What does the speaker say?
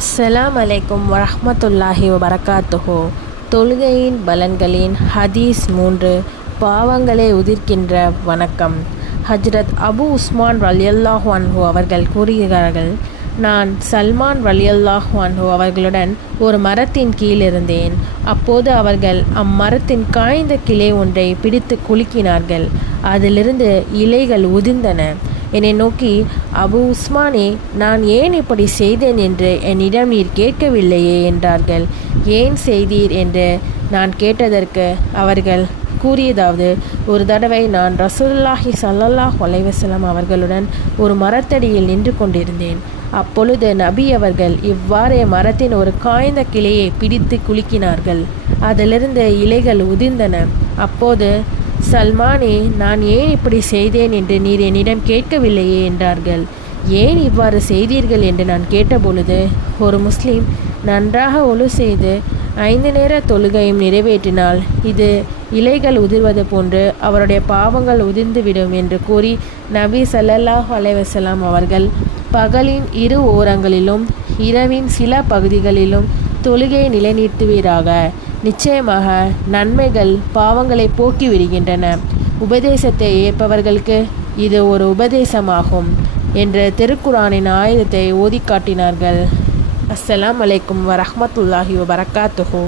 அஸ்ஸலாம் அலைக்கும் வரஹ்மத்துல்லாஹி வபரகாத்துஹு. தொழுகையின் பலன்களின் ஹதீஸ் 3. பாவங்களை உதிர்க்கின்ற வணக்கம். ஹஜ்ரத் அபு உஸ்மான் ரலியல்லாஹு அன்ஹு அவர்கள் கூறுகிறார்கள், நான் சல்மான் ரலியல்லாஹு அன்ஹு அவர்களுடன் ஒரு மரத்தின் கீழ் இருந்தேன். அப்போது அவர்கள் அம்மரத்தின் காய்ந்த கிளை ஒன்றை பிடித்து குலுக்கினார்கள். அதிலிருந்து இலைகள் உதிர்ந்தன. என்னை நோக்கி, அபு உஸ்மானே, நான் ஏன் இப்படி செய்தேன் என்று என்னிடம் நீர் கேட்கவில்லையே என்றார்கள். ஏன் செய்தீர் என்று நான் கேட்டதற்கு அவர்கள் கூறியதாவது, ஒரு தடவை நான் ரசூலுல்லாஹி ஸல்லல்லாஹு அலைஹி வஸல்லம் அவர்களுடன் ஒரு மரத்தடியில் நின்று கொண்டிருந்தேன். அப்பொழுது நபி அவர்கள் இவ்வாறே மரத்தின் ஒரு காய்ந்த கிளையை பிடித்து குலுக்கினார்கள். அதிலிருந்து இலைகள் உதிர்ந்தன. அப்போது, சல்மானே, நான் ஏன் இப்படி செய்தேன் என்று நீர் என்னிடம் கேட்கவில்லையே என்றார்கள். ஏன் இவ்வாறு செய்தீர்கள் என்று நான் கேட்டபொழுது, ஒரு முஸ்லீம் நன்றாக ஒழு செய்து 5 நேர தொழுகையும் நிறைவேற்றினால் இது இலைகள் உதிர்வது போன்று அவருடைய பாவங்கள் உதிர்ந்துவிடும் என்று கூறி நபி ஸல்லல்லாஹு அலைஹி வஸல்லம் அவர்கள் பகலின் 2 ஓரங்களிலும் இரவின் சில பகுதிகளிலும் தொழுகையை நிலைநிறுத்துவீராக. நிச்சயமாக நன்மைகள் பாவங்களை போக்கி விடுகின்றன. உபதேசத்தை ஏற்பவர்களுக்கு இது ஒரு உபதேசமாகும் என்று திருக்குரானின் ஆயத்தை ஓதி காட்டினார்கள். அஸ்ஸலாம் அலைக்கும் வரஹ்மத்துல்லாஹி வபரகாத்துஹு.